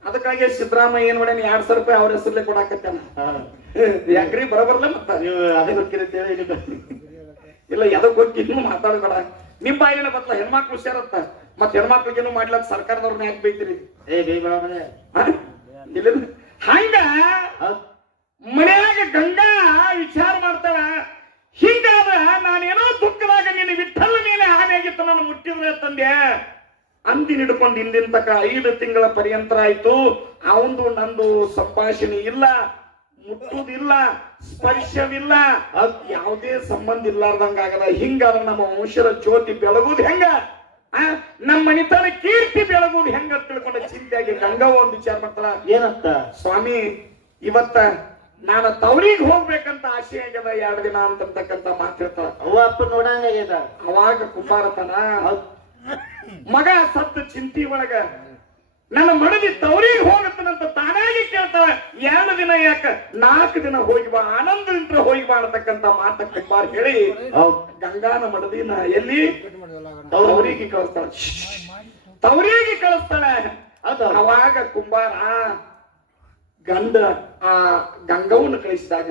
ಅದಕ್ಕಾಗಿ ಸಿದ್ದರಾಮಯ್ಯ ಏನ್ ಮಾಡ್ಯಾನ 2,000 ರೂಪಾಯಿ ಅವ್ರ ಹೆಸರ್ಲೆ ಕೊಡಾಕತ್ತಾನ. ಯಾಕ್ರಿ ಬರಬರ್ಲ ಮತ್ತ ನೀವು ಅದೇ ಗೊತ್ತಿರುತ್ತೇವೆ ಇಲ್ಲ ಎದಕ್ ಹೋಗಿ ಇನ್ನೂ ಮಾತಾಡಬೇಡ. ನಿಮ್ ಬಾಯಿನ ಬತ್ತಲ್ಲ ಹೆಣ್ಮಕ್ಳು ಹುಷಾರತ್ತ. ಮತ್ ಹೆಣ್ಮಕ್ಳಿಗೇನು ಮಾಡ್ಲಕ್ ಸರ್ಕಾರದವ್ರನ್ನ ಯಾಕೆ ಬೈತೀರಿ? ಹಂಗ ಮನ್ಯಾಗ ಗಂಗಾ ವಿಚಾರ ಮಾಡ್ತಾಳ. ಹಿಂಗಾದ ನಾನೇನೋ ದುಃಖದಾಗ ನೀನು ವಿಠಲ ಮೇಲೆ ಹಾನಿಯಾಗಿತ್ತು ನಾನು ಮುಟ್ಟಿದ್ರೆ ತಂದೆ ಅಂದಿನ ಹಿಡ್ಕೊಂಡು ಹಿಂದಿನ ತಕ 5 ತಿಂಗಳ ಪರ್ಯಂತ ಆಯ್ತು. ಅವಂದು ನಂದು ಸಂಭಾಷಣೆ ಇಲ್ಲ, ಮುಟ್ಟುದಿಲ್ಲ, ಸ್ಪರ್ಶವಿಲ್ಲ, ಯಾವುದೇ ಸಂಬಂಧ ಇಲ್ಲಾರ್ದಂಗ ಆಗದ. ಹಿಂಗಾದ್ರೆ ನಮ್ಮ ವಂಶದ ಜ್ಯೋತಿ ಬೆಳಗುದು ಹೆಂಗ, ನಮ್ಮ ಮನಿತನ ಕೀರ್ತಿ ಬೆಳಗುದು ಹೆಂಗ ತಿಳ್ಕೊಂಡ ಚಿಂತೆಯಾಗಿ ಗಂಗವ್ವ ಒಂದು ವಿಚಾರ ಮಾಡ್ತಾಳ. ಏನಂತ? ಸ್ವಾಮಿ ಇವತ್ತ ನಾನು ತವರಿಗೆ ಹೋಗ್ಬೇಕಂತ ಆಸೆ ಆಗ್ಯದ 2 ದಿನ ಅಂತಕ್ಕಂತ ಮಾತು ಹೇಳ್ತಾಳ. ಅವ್ವ ಅಪ್ಪ ನೋಡಂಗ ಅವಾಗ ಕುಂಬಾರತನ ಮಗ ಸತ್ತು ಚಿಂತಿ ಒಳಗ ನನ್ನ ಮಡದಿ ತವರಿಗೆ ಹೋಗತ್ತನಂತ ತಾನಾಗಿ ಕೇಳ್ತಾಳ. 2 ದಿನ ಯಾಕ 4 ದಿನ ಹೋಗಿ ಬಾ, ಆನಂದದಿಂದ ಹೋಗಿ ಬಾ ಅನ್ನತಕ್ಕಂತ ಮಾತ ಕುಂಬಾರ ಹೇಳಿ ಗಂಗಾನ ಮಡದಿನ ಎಲ್ಲಿ ತವರಿಗೆ ಕಳಿಸ್ತಾಳ. ತವರಿಗೆ ಕಳಿಸ್ತಾಳೆ. ಅವಾಗ ಕುಂಬಾರ ಗಂಡ ಆ ಗಂಗವ್ವನ ಕಳಿಸಿದಾಗ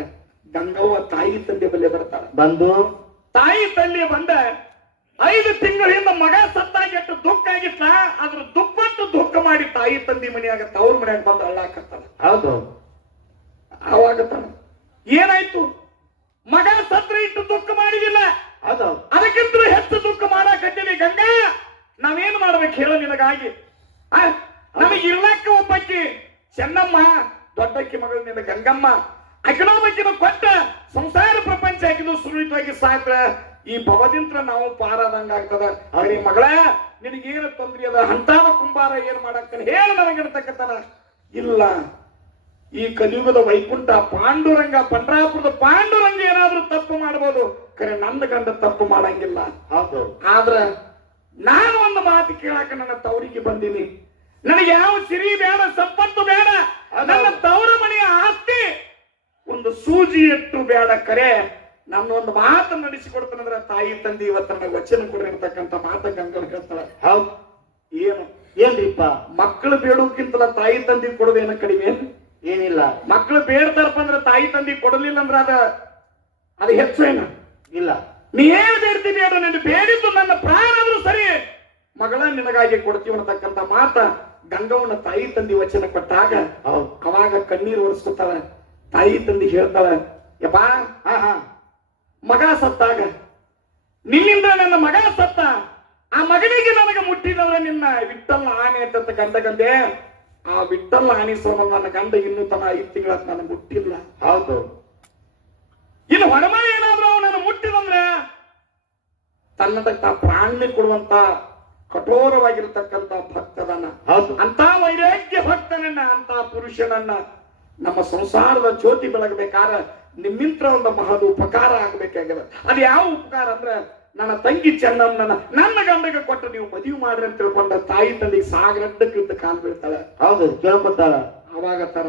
ಗಂಗವ್ವ ತಾಯಿ ತಂದೆ ಬಲ್ಲೆ ಬರ್ತಾಳ. ಬಂದು ತಾಯಿ ತಂದೆ ಬಂದ 5 ತಿಂಗಳಿಂದ ಮಗ ಸತ್ತಾಗಿಟ್ಟು ದುಃಖ ಆಗಿತ್ತ. ಅದ್ರ ದುಪ್ಪಟ್ಟು ದುಃಖ ಮಾಡಿ ತಾಯಿ ತಂದಿ ಮನೆಯಾಗ ತವ್ರ ಮನೆಯಾಗ ಬಂದು ಅಳ್ಳಾಕತ್ತಾಳ. ಹೌದು ಅವಾಗ ಏನಾಯ್ತು? ಮಗ ಸತ್ರ ಇಟ್ಟು ದುಃಖ ಮಾಡಿದಿಲ್ಲ, ಅದಕ್ಕಿಂತ ಹೆಚ್ಚು ದುಃಖ ಮಾಡಾಕತ್ತೀವಿ. ಗಂಗಾ ನಾವೇನ್ ಮಾಡ್ಬೇಕು ಹೇಳ ನಿನಗಾಗಿ? ನಮಗೆ ಇರ್ಲಕ್ಕ ಒಬ್ಬಕ್ಕಿ ಚೆನ್ನಮ್ಮ ದೊಡ್ಡಕ್ಕಿ ಮಗಳ ನಿನ್ನ ಗಂಗಮ್ಮ ಅಕಿನೊಬ್ಬಕ್ಕಿನ ಕೊಟ್ಟ ಸಂಸಾರ ಪ್ರಪಂಚ ಹಾಕಿದ್ದು ಸುಳಿತವಾಗಿ ಸಾಕ್ರ ಈ ಭವದಿಂತ್ರ ನಾವು ಪಾರಾದಂಗ ಆಗ್ತದ. ಅರಿ ಮಗಳ ನಿನಗೇನು ತೊಂದ್ರೆ ಅದ? ಅಂತಾದ ಕುಂಬಾರ ಏನ್ ಮಾಡಾಕ್ತಾನೆ ಹೇಳ ನನಗಿರ್ತಕ್ಕಂತಾನ. ಇಲ್ಲ, ಈ ಕಲಿಯುಗದ ವೈಕುಂಠ ಪಾಂಡುರಂಗ ಪಂಡ್ರಾಪುರದ ಪಾಂಡುರಂಗ ಏನಾದ್ರೂ ತಪ್ಪು ಮಾಡಬಹುದು, ಖರೆ ನನ್ನ ಗಂಡ ತಪ್ಪು ಮಾಡಂಗಿಲ್ಲ. ಆದ್ರ ನಾನು ಒಂದು ಮಾತು ಕೇಳಾಕ ನನ್ನ ತವರಿಗೆ ಬಂದೀನಿ. ನನಗೆ ಯಾವ ಸಿರಿ ಬೇಡ, ಸಂಪತ್ತು ಬೇಡ, ನನ್ನ ತವರ ಮನೆಯ ಆಸ್ತಿ ಒಂದು ಸೂಜಿ ಎಟ್ಟು ಬೇಡ. ಕರೆ ನನ್ನ ಒಂದು ಮಾತು ನಡೆಸಿಕೊಡ್ತಾನಂದ್ರ ತಾಯಿ ತಂದೆ ಇವತ್ತು ನನಗೆ ವಚನ ಕೊಡಿರ್ತಕ್ಕಂಥ ಮಾತ ಗಂಗಾ ಹೇಳ್ತಾಳ. ಹೌದು, ಏನು ಏನ್ರಿಪ್ಪ? ಮಕ್ಕಳು ಬೇಡೋಕ್ಕಿಂತಲ ತಾಯಿ ತಂದೆ ಕೊಡೋದೇನ ಕಡಿಮೆ? ಏನಿಲ್ಲ. ಮಕ್ಕಳು ಬೇಡ್ತಾರಪ್ಪ ಅಂದ್ರೆ ತಾಯಿ ತಂದೆ ಕೊಡಲಿಲ್ಲ ಅಂದ್ರ ಅದು ಹೆಚ್ಚು ಏನ ಇಲ್ಲ. ನೀ ಏನ್ ಬೇಡ್ತೀನಿ ಹೇಳು, ನೀನು ಬೇಡಿದ್ದು ನನ್ನ ಪ್ರಾಣ ಆದ್ರೂ ಸರಿ, ಮಗಳ ನಿನಗಾಗಿ ಕೊಡ್ತೀವಿ ಅನ್ನತಕ್ಕಂತ ಮಾತ ಗಂಗವನ ತಾಯಿ ತಂದಿ ವಚನ ಕೊಟ್ಟಾಗ ಅವಾಗ ಕಣ್ಣೀರು ಒರೆಸ್ಕೊತಾಳ. ತಾಯಿ ತಂದಿ ಹೇಳ್ತಾಳ, ಯಪ್ಪ ಮಗ ಸತ್ತಾಗ ನಿನ್ನಿಂದ ನನ್ನ ಮಗ ಸತ್ತ, ಆ ಮಗನಿಗೆ ನನಗೆ ಮುಟ್ಟಿದವರ ನಿನ್ನ ವಿಠ್ಠಲ ಆನೆ ಅಂತ ಗಂಡ ಗಂದೆ. ಆ ವಿಠ್ಠಲ ಆನೆ ಸೋಮ ನನ್ನ ಗಂಡ ಇನ್ನೂ ತನ 5 ತಿಂಗಳ ನಾನು ಮುಟ್ಟಿಲ್ಲ. ಹೌದು. ಇನ್ನು ಹೊರಮ ಏನಾದ್ರೂ ಅವನನ್ನು ಮುಟ್ಟಿದಂದ್ರೆ ತನ್ನದಕ್ಕ ಪ್ರಾಣಿ ಕೊಡುವಂತ ಕಠೋರವಾಗಿರತಕ್ಕಂತ ಭಕ್ತದನ್ನ, ಅಂತ ವೈರಾಗ್ಯ ಭಕ್ತನನ್ನ, ಅಂತ ಪುರುಷನನ್ನ ನಮ್ಮ ಸಂಸಾರದ ಜ್ಯೋತಿ ಬೆಳಗಬೇಕಾರ ನಿಮ್ಮಿಂತ್ರ ಒಂದು ಮಹದ ಉಪಕಾರ ಆಗ್ಬೇಕಾಗ್ಯದ. ಅದು ಯಾವ ಉಪಕಾರ ಅಂದ್ರೆ ನನ್ನ ತಂಗಿ ಚೆನ್ನಮ್ಮನ ನನ್ನ ಗಂಡಗೆ ಕೊಟ್ಟು ನೀವು ಮದುವೆ ಮಾಡ್ರಿ ಅಂತ ತಿಳ್ಕೊಂಡ ತಾಯಿ ತಂದೆ ಸಾಗರಡ್ಡಕ್ಕಿಂತ ಕಾಲ್ ಬೀಳ್ತಾಳೆ. ಹೌದು, ಕೇಳ್ಕೊತಾಳ. ಅವಾಗ ತರ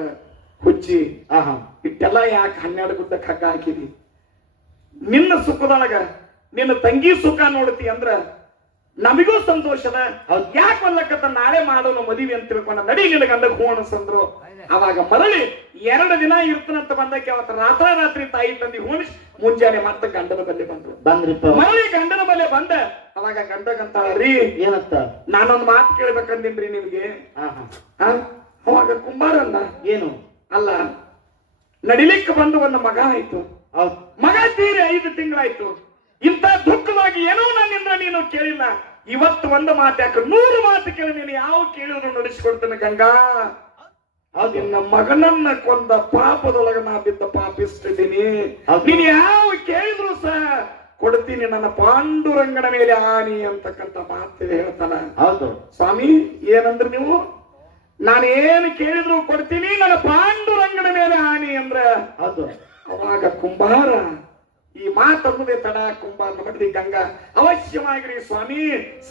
ಹುಚ್ಚಿ ಇಟ್ಟೆಲ್ಲ ಯಾಕೆ 12 ಗುದ್ದಕ್ಕೆ ಹಗ್ಗ ಹಾಕಿದಿ? ನಿನ್ನ ಸುಖದೊಳಗ ನಿನ್ನ ತಂಗಿ ಸುಖ ನೋಡ್ತಿ ಅಂದ್ರ ನಮಗೂ ಸಂತೋಷದ. ಯಾಕೆ ಒಲ್ಲಕ್ಕತ್ತ ನಾಳೆ ಮಾಡೋನು ಮದುವೆ ಅಂತ ತಿಳ್ಕೊಂಡ ನಡಿ ನಿನ್ನ ಗಂಡಗ್ ಹೂ ಅನ್ಸಂದ್ರು. ಅವಾಗ ಮರಳಿ 2 ದಿನ ಇರ್ತನಂತ ಬಂದಕ್ಕೆ ಅವತ್ತು ರಾತ್ರಿ ತಾಯಿ ತಂದಿ ಹೂಣಿಸಿ ಮುಂಜಾನೆ ಮತ್ತೆ ಗಂಡನ ಬಲ್ಲೆ ಬಂದ್ರು. ಮರಳಿ ಗಂಡನ ಬಲ್ಲೆ ಬಂದ ಅವಾಗ ಗಂಡಗಂತಾಳ, ರೀ ಏನಂತ ನಾನೊಂದು ಮಾತು ಕೇಳ್ಬೇಕಂದಿನ್ರಿ ನಿಮ್ಗೆ. ಅವಾಗ ಕುಂಬಾರನ್ನ ಏನು ಅಲ್ಲ ನಡಿಲಿಕ್ಕೆ ಬಂದು ಒಂದು ಮಗ ಆಯ್ತು, ಮಗ ತೀರಿ 5 ತಿಂಗಳಾಯ್ತು. ಇಂಥ ದುಃಖವಾಗಿ ಏನೋ ನನ್ನಿಂದ ನೀನು ಕೇಳಿಲ್ಲ. ಇವತ್ತು ಒಂದು ಮಾತು ಯಾಕೆ 100 ಮಾತು ಕೇಳಿ ನೀನು ಯಾವ ಕೇಳಿದ್ರು ನಡೆಸಿಕೊಡ್ತೇನೆ ಗಂಗಾ. ನಿನ್ನ ಮಗನನ್ನ ಕೊಂದ ಪಾಪದೊಳಗ ನಾ ಬಿದ್ದ ಪಾಪಿಸ್ತಿದ್ದೀನಿ. ನೀನು ಯಾವ ಕೇಳಿದ್ರು ಸಹ ಕೊಡ್ತೀನಿ, ನನ್ನ ಪಾಂಡುರಂಗನ ಮೇಲೆ ಆನಿ ಅಂತಕ್ಕಂಥ ಮಾತು ಹೇಳ್ತಾನ. ಹೌದು ಸ್ವಾಮಿ, ಏನಂದ್ರೆ ನೀವು ನಾನೇನು ಕೇಳಿದ್ರು ಕೊಡ್ತೀನಿ, ನನ್ನ ಪಾಂಡುರಂಗನ ಮೇಲೆ ಆನಿ ಅಂದ್ರ ಹೌದು. ಅವಾಗ ಕುಂಬಾರ ಈ ಮಾತನ್ನುದೇ ತಡ ಕುಂಬಾರ ಮಗದಿ ಗಂಗಾ ಅವಶ್ಯವಾಗಿರಿ ಸ್ವಾಮಿ,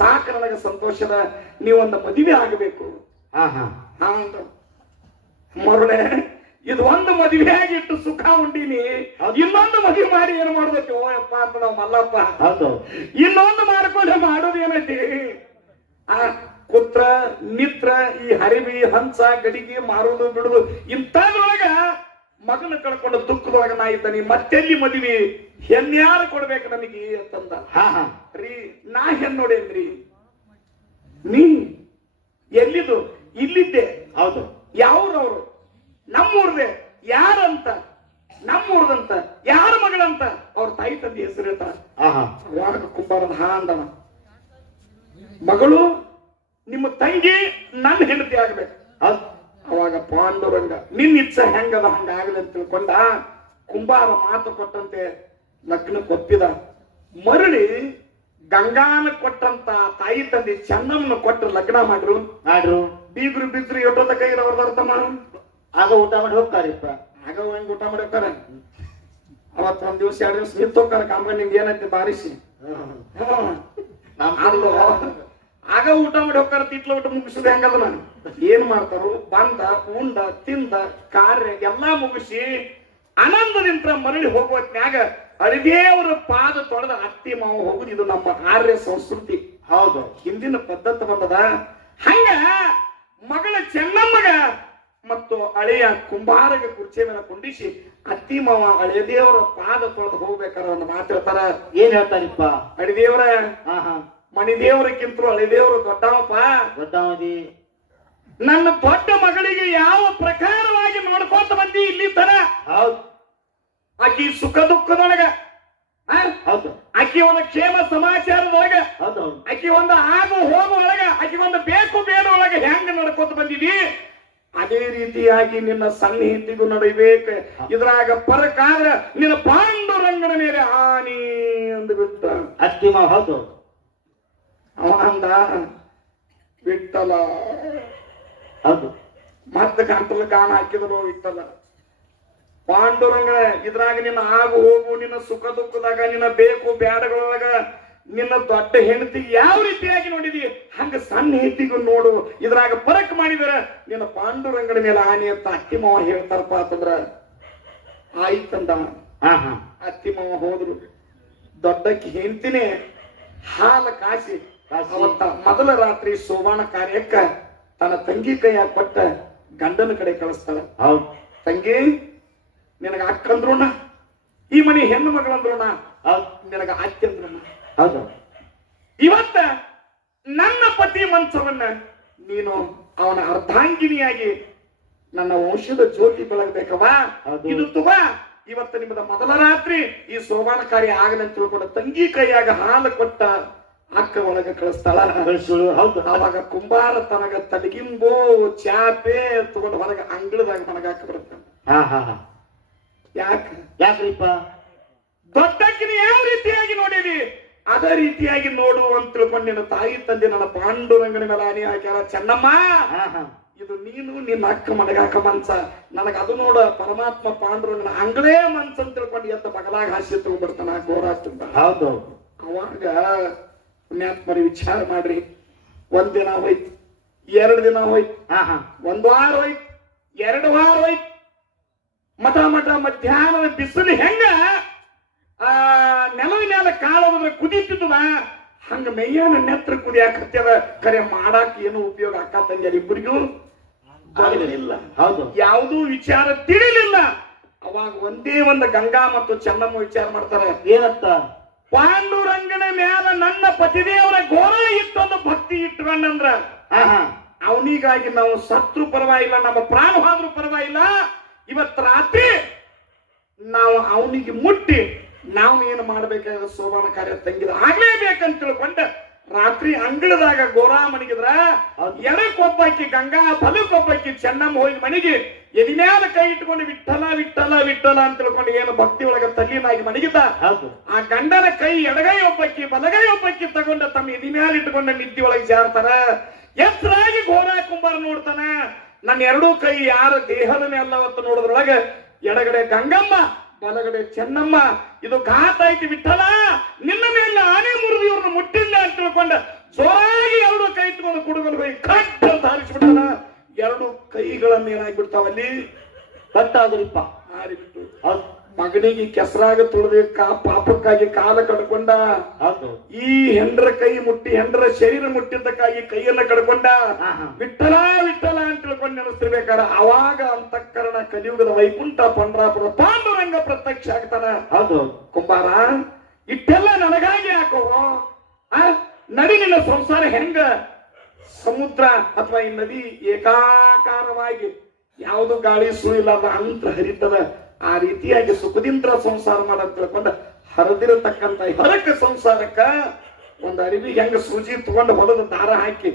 ಸಾಕ ನನಗೆ ಸಂತೋಷದ, ನೀವೊಂದು ಮದುವೆ ಆಗಬೇಕು. ಮರುಳೆ ಇದು ಒಂದು ಮದುವೆ ಆಗಿಟ್ಟು ಸುಖ ಉಂಡಿನಿ, ಇನ್ನೊಂದು ಮದುವೆ ಮಾಡಿ ಏನ್ ಮಾಡ್ಬೇಕು ಯಪ್ಪ ಅಂತ ನಾವು ಮಲ್ಲಪ್ಪ. ಇನ್ನೊಂದು ಮಾಡ್ಕೊಂಡೆ ಮಾಡೋದು ಏನೈತಿ? ಆ ಕುತ್ರ ನಿತ್ರ ಈ ಹರಿವಿ ಹಂಸ ಗಡಿಗೆ ಮಾರುದು ಬಿಡುದು ಇಂಥದ್ರೊಳಗ ಮಗನ ಕಳ್ಕೊಂಡು ದುಃಖದೊಳಗ ನಾ ಇದ್ದಾನೆ, ಮತ್ತೆಲ್ಲಿ ಮದುವೆ ಹೆಣ್ಯಾರು ಕೊಡ್ಬೇಕು ನನಗೆ ಅಂತಂದ. ರೀ ನಾ ಹೆಣ್ ನೋಡೇನ್ರಿ, ನೀ ಎಲ್ಲಿದು? ಇಲ್ಲಿದ್ದೆ. ಹೌದು. ಯಾವ್ರವ್ರು? ನಮ್ಮೂರ್ದೆ. ಯಾರಂತ? ನಮ್ಮೂರ್ದಂತ. ಯಾರ ಮಗಳಂತ? ಅವ್ರ ತಾಯಿ ತಂದೆ ಹೆಸರು ಹೇಳ್ತಾರ. ಅವಾಗ ಕುಂಬಾರದ ಅಂದವ, ಮಗಳು ನಿಮ್ಮ ತಂಗಿ ನನ್ನ ಹೆಂಡತಿ ಆಗ್ಬೇಕು. ಅವಾಗ ಪಾಂಡುರಂಗ ನಿನ್ನ ಇಚ್ಛೆ ಹೆಂಗದ ಹಂಗಾಗಲಿ ಅಂತ ತಿಳ್ಕೊಂಡ ಕುಂಬಾರ ಮಾತು ಕೊಟ್ಟಂತೆ ಲಗ್ನ ಕೊಪ್ಪಿದ. ಮರಳಿ ಗಂಗಾನ ಕೊಟ್ಟಂತ ತಾಯಿ ತಂದೆ ಚೆನ್ನಮ್ಮನ ಕೊಟ್ಟರು, ಲಗ್ನ ಮಾಡ್ರು. ಬೀಗ್ರು ಬಿದ್ರು ಎಷ್ಟೊತ್ತ ಕೈ ಅವ್ರದ್ದು ಅರ್ಥ ಮಾಡು. ಆಗ ಊಟ ಮಾಡಿ ಹೋಗ್ತಾರಿಪ್ಪ. ಆಗ ಹೆಂಗ್ ಊಟ ಮಾಡಿ ಹೋಗ್ತಾರ? ಅವತ್ 1 ದಿವಸ 2 ದಿವಸ ನಿಂತು ಹೋಗ್ತಾರ. ಕಾಮ ನಿಮ್ಗೆ ಏನೈತಿ ಬಾರಿಸಿ ಆಗ ಊಟ ಮಾಡಿ ಹೋಗ್ತಾರ. ತಿಟ್ಲ ಊಟ ಮುಗಿಸಿದ ಹೆಂಗದ ನಾನು ಏನ್ ಮಾಡ್ತಾರು? ಬಂದ ಉಂಡ ತಿಂದ ಕಾರ್ಯ ಎಲ್ಲಾ ಮುಗಿಸಿ ಆನಂದದಿಂದ ಮರಳಿ ಹೋಗುವತ್ನ್ಯಾಗ ಅರಿದೇವರ ಪಾದ ತೊಳೆದ ಅತ್ತಿ ಮಾವ ಹೋಗುದು ಇದು ನಮ್ಮ ಆರ್ಯ ಸಂಸ್ಕೃತಿ. ಹೌದು, ಹಿಂದಿನ ಪದ್ಧತಿ ಬಂದದ. ಹಂಗ ಮಗಳ ಚೆನ್ನಮ್ಮಗ ಮತ್ತು ಹಳೆಯ ಕುಂಬಾರಗ ಕುರ್ಚಿ ಮೇಲೆ ಕುಂಡಿಸಿ ಅತ್ತಿ ಮಾವ ಹಳೆದೇವರ ಪಾದ ತೊಳೆದು ಹೋಗ್ಬೇಕಾರ ಒಂದು ಮಾತು ಹೇಳ್ತಾರ. ಏನ್ ಹೇಳ್ತಾರಿಪ್ಪ? ಹಳೆದೇವರ ಮಣಿದೇವರಕ್ಕಿಂತಲೂ ಹಳೆದೇವರು ದೊಡ್ಡವಪ್ಪ. ದೊಡ್ಡವದಿ ನನ್ನ ದೊಡ್ಡ ಮಗಳಿಗೆ ಯಾವ ಪ್ರಕಾರವಾಗಿ ನೋಡ್ಕೊಂತ ಬಂದಿ ಇಲ್ಲಿ ತರ. ಹೌದು. ಆಕಿ ಸುಖ ದುಃಖದೊಳಗ, ಆಕಿ ಒಂದು ಕ್ಷೇಮ ಸಮಾಚಾರದೊಳಗ, ಆಕಿ ಒಂದು ಆಗು ಹೋಗುವೊಳಗ, ಆಕಿ ಒಂದು ಬೇಕು ಬೇಡ ಒಳಗ ಹೆಂಗ ನಡ್ಕೊಂತ ಬಂದಿದಿ ಅದೇ ರೀತಿಯಾಗಿ ನಿನ್ನ ಸನ್ನಿಹಿತಿಗೂ ನಡೀಬೇಕು. ಇದ್ರಾಗ ಪರಕಾದ್ರ ನಿನ್ನ ಪಾಂಡುರಂಗನ ಮೇಲೆ ಹಾನಿ ಅಂದ್ಬಿಟ್ಟ ಅತ್ತಿ ಮಾವ. ಹೌದು. ಅವ ಅಂದ ವಿಠ್ಠಲ. ಹೌದು. ಮತ್ತೆ ಗಂಟಲ ಗಾನ ಹಾಕಿದ್ರು ವಿಠ್ಠಲ. ಪಾಂಡುರಂಗ ಇದ್ರಾಗ ನಿನ್ನ ಆಗು ಹೋಗು, ನಿನ್ನ ಸುಖ ದುಃಖದಾಗ, ನಿನ್ನ ಬೇಕು ಬ್ಯಾಡಗಳೊಳಗ ನಿನ್ನ ದೊಡ್ಡ ಹೆಂಡತಿ ಯಾವ ರೀತಿಯಾಗಿ ನೋಡಿದಿ ಹಂಗ ಸಣ್ಣ ಹೆಂಡತಿಗೂ ನೋಡು. ಇದ್ರಾಗ ಪರಕ್ ಮಾಡಿದ್ರ ನಿನ್ನ ಪಾಂಡುರಂಗನ ಮೇಲೆ ಆನೆ ಅಂತ ಅತ್ತಿ ಮಾವ ಹೇಳ್ತಾರಪ್ಪ ಅಂತಂದ್ರ ಆಯ್ತಂದ. ಅತ್ತಿ ಮಾವ ಹೋದ್ರು. ದೊಡ್ಡಕ್ಕಿ ಹೆಂಡತಿನೇ ಹಾಲ ಕಾಸಿ ಅವತ್ತ ಮೊದಲ ರಾತ್ರಿ ಸೋಮಾನ ಕಾರ್ಯಕ್ಕ ತನ್ನ ತಂಗಿ ಕೈಯ ಕೊಟ್ಟ ಗಂಡನ ಕಡೆ ಕಳಿಸ್ತಾಳ. ತಂಗಿ ನಿನಗ ಅಕ್ಕಂದ್ರುಣ, ಈ ಮನೆ ಹೆಣ್ಣು ಮಗಳಂದ್ರುಣ, ನಿನಗ ಅತ್ತಿ ಅಂದ್ರುಣ. ಹೌದು. ಇವತ್ತ ನನ್ನ ಪತಿ ಮಂಚವನ್ನ ನೀನು ಅವನ ಅರ್ಧಾಂಗಿನಿಯಾಗಿ ನನ್ನ ವಂಶದ ಜ್ಯೋತಿ ಬೆಳಗ್ಬೇಕವಾ. ಹೌದು. ಇದು ತುಬಾ ಇವತ್ತು ನಿಮ್ಮದ ಮೊದಲ ರಾತ್ರಿ ಈ ಸೋಮಾನ ಕಾರ್ಯ ಆಗಲಿ ಅಂತ ತಿಳ್ಕೊಂಡು ತಂಗಿ ಕೈಯಾಗ ಹಾಲು ಕೊಟ್ಟ ಅಕ್ಕ ಒಳಗ ಕಳಿಸ್ತಾಳ. ಕಳಿಸೋಳು. ಹೌದು. ಅವಾಗ ಕುಂಬಾರ ತನಗ ತಡಗಿಂಬೋ ಚಾಪೆ ತಗೊಂಡು ಹೊರಗೆ ಅಂಗಳದಾಗ ಮನಗಾಕ ಬರುತ್ತ. ಹಾ ಹಾ ಹಾ. ಯಾಕ್ರಿಪ್ಪ? ದೊಡ್ಡಕ್ಕಿನ ಯಾವ ರೀತಿಯಾಗಿ ನೋಡಿರಿ ಅದೇ ರೀತಿಯಾಗಿ ನೋಡು ಅಂತ ತಿಳ್ಕೊಂಡು ನಿನ್ನ ತಾಯಿ ತಂದೆ ನನ್ನ ಪಾಂಡುರಂಗನ ಮೇಲೆ ಆನೆ ಹಾಕ್ಯಾರ. ಚೆನ್ನಮ್ಮ, ಹಾ ಹಾ. ಇದು ನೀನು ನಿನ್ನ ಅಕ್ಕ ಮನಗಾಕ ಮನ್ಸ, ನನಗ ಅದು ನೋಡ ಪರಮಾತ್ಮ ಪಾಂಡುರಂಗನ ಅಂಗಳೇ ಮನ್ಸ ಅಂತ ತಿಳ್ಕೊಂಡು ಎತ್ತ ಬಗಲಾಗ ಹಾಸ್ಯ ತಗೊಂಡ್ಬಿಡ್ತಾನ ಗೋರಾಗ್ತಂತ. ಹೌದು. ಅವಾಗ ಪುಣ್ಯಾತ್ಮರಿ ವಿಚಾರ ಮಾಡ್ರಿ. ಒಂದ್ ದಿನ ಹೋಯ್ತು, 2 ದಿನ ಹೋಯ್ತು, ಹಾ ಹಾ. 1 ವಾರ ಹೋಯ್ತು, 2 ವಾರ ಹೋಯ್ತು. ಮಠ ಮಧ್ಯಾಹ್ನದ ಬಿಸಿಲು ಹೆಂಗ ನೆಲವಿನ ಕಾಲವನ್ನ ಕುದೀತಿದ್ವ ಹಂಗ ಮೇಯನ ನೆತ್ರ ಕುದಿಯಾಕತ್ಯದ. ಕರೆ ಮಾಡಾಕ ಏನು ಉಪಯೋಗ ಅಕ್ಕ ತಂಗಿಯರ್ ಇಬ್ಬರಿಗೂ ಆಗಲಿಲ್ಲ. ಹೌದು. ಯಾವುದೂ ವಿಚಾರ ತಿಳಿಲಿಲ್ಲ. ಅವಾಗ ಒಂದೇ ಒಂದು ಗಂಗಾ ಮತ್ತು ಚೆನ್ನಮ್ಮ ವಿಚಾರ ಮಾಡ್ತಾರೆ. ಏನಂತ? ಪಾಂಡುರಂಗನ ಮ್ಯಾಲ ನನ್ನ ಪತಿದೇವರ ಘೋರ ಇಟ್ಟೊಂದು ಭಕ್ತಿ ಇಟ್ಕೊಂಡಂದ್ರ ಅವನಿಗಾಗಿ ನಾವು ಸತ್ರು ಪರವಾಗಿಲ್ಲ, ನಮ್ಮ ಪ್ರಾಣ ಹೋದ್ರೂ ಪರವಾಗಿಲ್ಲ, ಇವತ್ತು ರಾತ್ರಿ ನಾವು ಅವನಿಗೆ ಮುಟ್ಟಿ ನಾವು ಏನು ಮಾಡ್ಬೇಕಾದ್ರೆ ಸೋಮಾನ ಕಾರ್ಯ ತಂಗಿದ ಆಗ್ಲೇಬೇಕಂತ ತಿಳ್ಕೊಂಡ ರಾತ್ರಿ ಅಂಗಳದಾಗ ಗೋರಾ ಮಣಗಿದ್ರ ಎಡಕ್ಕೊಬ್ಬಾಕಿ ಗಂಗಾ, ಬಲಕ್ಕೊಬ್ಬಾಕಿ ಚೆನ್ನಮ್ಮ ಹೋಗಿ ಮಣಿಗೆ ಎದಿಮ್ಯಾಲ ಕೈ ಇಟ್ಕೊಂಡು ವಿಠಲ ವಿಠಲ ವಿಠಲ ಅಂತ ತಿಳ್ಕೊಂಡು ಏನು ಭಕ್ತಿ ಒಳಗ ತಲ್ಲಿನಾಗಿ ಮಣಗಿದ್ದ. ಆ ಗಂಡನ ಕೈ ಎಡಗೈ ಒಬ್ಬಕ್ಕಿ ಬಲಗೈ ಒಬ್ಬಕ್ಕಿ ತಗೊಂಡ ತಮ್ಮ ಎದಿಮ್ಯಾಲ ಇಟ್ಕೊಂಡ ನಿದ್ದಿ ಒಳಗೆ ಜಾರ್ತಾರ. ಎತ್ತರಾಗಿ ಘೋರ ಕುಂಬಾರ ನೋಡ್ತಾನ. ನನ್ನ 2 ಕೈ ಯಾರ ದೇಹದ ಮೇಲವತ್ತು ನೋಡಿದ್ರೊಳಗ ಎಡಗಡೆ ಗಂಗಮ್ಮ, ಬಲಗಡೆ ಚೆನ್ನಮ್ಮ. ಇದು ಘಾತ ಐತಿ ವಿಠಲ, ನಿನ್ನ ಮೇಲೆ ಆನೆ ಮುರಿದು ಇವ್ರನ್ನ ಮುಟ್ಟಿಲ್ಲ ಅಂತ ತಿಳ್ಕೊಂಡ ಜೋರಾಗಿ 2 ಕೈ ಇಟ್ಕೊಂಡು ಕುಡುಗಲು ಹೋಗಿ ಕಟ್ ಅಂತ ಹಾರಿಸ್ಬಿಡ್ತಾನ. 2 ಕೈಗಳನ್ನ ಏನಾಗ್ಬಿಡ್ತಾವಲ್ಲಿ ಕಟ್ಟಾದ್ರಿಪ್ಪ. ಹಾರಿಬಿಟ್ಟು ಮಗನಿಗೆ ಕೆಸರಾಗ ತುಳಿದ ಪಾಪಕ್ಕಾಗಿ ಕಾಲ ಕಡ್ಕೊಂಡ. ಈ ಹೆಂಡ್ರ ಕೈ ಮುಟ್ಟಿ ಹೆಂಡ್ರ ಶರೀರ ಮುಟ್ಟಿದ್ದಕ್ಕಾಗಿ ಕೈಯನ್ನ ಕಡ್ಕೊಂಡ. ವಿಠಲ ವಿಠಲ ಅಂತ ತಿಳ್ಕೊಂಡು ನೆನೆಸ್ತಿರ್ಬೇಕಾರ ಅವಾಗ ಅಂತಃಕರಣ ಕಲಿಯುಗದ ವೈಕುಂಠ ಪಂಡ್ರಾಪುರ ಪಾಂಡುರಂಗ ಪ್ರತ್ಯಕ್ಷ ಆಗ್ತಾನ. ಹೌದು. ಕುಂಬಾರ, ಇಟ್ಟೆಲ್ಲ ನನಗಾಗಿ ಹಾಕೋ ನಡಿ, ನಿನ್ನ ಸಂಸಾರ ಹೆಂಗ ಸಮುದ್ರ ಅಥವಾ ಈ ನದಿ ಏಕಾಕಾರವಾಗಿ ಯಾವುದು ಗಾಳಿ ಸುಳಿಲಾದ ಅಂತ ಹರಿತದ ಆ ರೀತಿಯಾಗಿ ಸುಖದಿಂತ್ರ ಸಂಸಾರ ಮಾಡಕ್ ತಿಳ್ಕೊಂಡ ಹರಿದಿರತಕ್ಕಂತ ಹರಕ ಸಂಸಾರಕ್ಕ ಒಂದು ಅರಿವಿಗೆ ಹೆಂಗ ಸೂಜಿ ತಗೊಂಡು ಹೊಲದ ದಾರ ಹಾಕಿ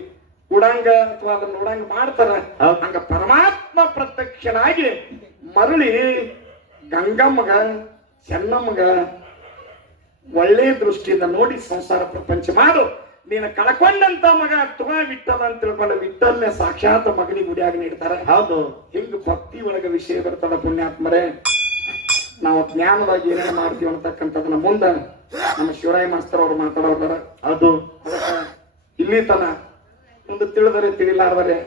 ಉಡಂಗ ಅಥವಾ ಅದನ್ನ ನೋಡಂಗ ಮಾಡ್ತಾರ. ಹಂಗ ಪರಮಾತ್ಮ ಪ್ರತ್ಯಕ್ಷನಾಗಿ ಮರಳಿ ಗಂಗಮ್ಮಗ ಚೆನ್ನಮ್ಮಗ ಒಳ್ಳೆ ದೃಷ್ಟಿಯಿಂದ ನೋಡಿ ಸಂಸಾರ ಪ್ರಪಂಚ ಮಾಡು. ನೀನು ಕಳ್ಕೊಂಡಂತ ಮಗ ತುಗ ವಿಠಲ ಅಂತ ತಿಳ್ಕೊಂಡ ವಿಠಲ್ನೆ ಸಾಕ್ಷಾತ್ ಮಗನಿಗೆ ಗುಡಿಯಾಗಿ ನೀಡ್ತಾರೆ. ಹೌದು. ಹಿಂಗ ಭಕ್ತಿ ಒಳಗ ವಿಷಯ ಬರ್ತದ. ಪುಣ್ಯಾತ್ಮರೇ, ನಾವು ಜ್ಞಾನವಾಗಿ ಏನೇನು ಮಾಡ್ತೀವಿ ಅಂತಕ್ಕಂಥದನ್ನ ಮುಂದೆ ನಮ್ಮ ಶಿವರಾಯ ಮಾಸ್ತರ್ ಅವರು ಮಾತಾಡೋದಾರ. ಅದು ಇಲ್ಲಿ ತನ ಒಂದು ತಿಳಿದರೆ ತಿಳಿಲಾರ್ದರೆ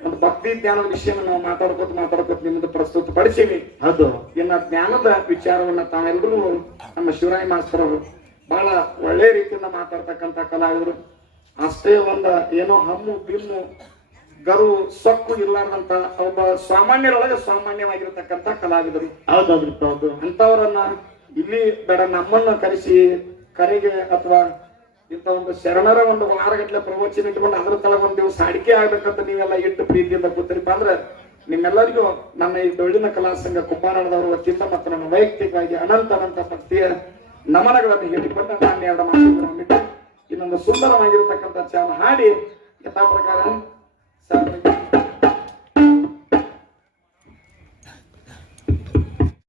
ಒಂದು ಭಕ್ತಿ ಜ್ಞಾನದ ವಿಷಯವನ್ನು ನಾವು ಮಾತಾಡ್ಕೋತ ನಿಮ್ದು ಪ್ರಸ್ತುತ ಪಡಿಸೀವಿ. ಅದು ಇನ್ನ ಜ್ಞಾನದ ವಿಚಾರವನ್ನ ತಾವೆಲ್ಲರೂ ನಮ್ಮ ಶಿವರಾಯ ಮಾಸ್ತರ್ ಅವರು ಬಹಳ ಒಳ್ಳೆ ರೀತಿಯಿಂದ ಮಾತಾಡ್ತಕ್ಕಂಥ ಕಲಾವಿದರು. ಅಷ್ಟೇ ಒಂದ ಏನೋ ಹಮ್ಮು ಬಿಮ್ಮು ಗರು ಸೊಕ್ಕು ಇರ್ಲಾರ್ದಂತ ಒಬ್ಬ ಸಾಮಾನ್ಯರೊಳಗೆ ಸಾಮಾನ್ಯವಾಗಿರ್ತಕ್ಕಂಥ ಕಲಾವಿದರು. ಹೌದು. ಅಂತವರನ್ನ ಇಲ್ಲಿ ಬೇಡ ನಮ್ಮನ್ನ ಕರೆಸಿ ಕರೆಗೆ ಅಥವಾ ಇಂಥ ಒಂದು ಶರಣರ ಒಂದು ವಾರಗಟ್ಲೆ ಪ್ರವಚನ ಇಟ್ಕೊಂಡು ಅದ್ರ ತಳಗ ಒಂದ್ ದಿವಸ ಅಡಿಕೆ ಆಗ್ಬೇಕಂತ ನೀವೆಲ್ಲ ಇಟ್ಟು ಪ್ರೀತಿಯಿಂದ ಕೂತಿರಿಪ್ಪ ಅಂದ್ರೆ ನಿಮ್ಮೆಲ್ಲರಿಗೂ ನನ್ನ ಈ ಡೊಳ್ಳಿನ ಕಲಾ ಸಂಘ ಕುಂಬಾರದವರ ವತಿಯಿಂದ ಮತ್ತು ನನ್ನ ವೈಯಕ್ತಿಕವಾಗಿ ಅನಂತ ಭಕ್ತಿಯ ನಮನಗಳನ್ನು ಹೇಳಿಕೊಂಡು ನಾನು 2 ಮಾತುಗಳನ್ನು ಇನ್ನೊಂದು ಸುಂದರವಾಗಿರ್ತಕ್ಕಂಥ ಚಾಲ ಹಾಡಿ ಯಥಾ ಪ್ರಕಾರ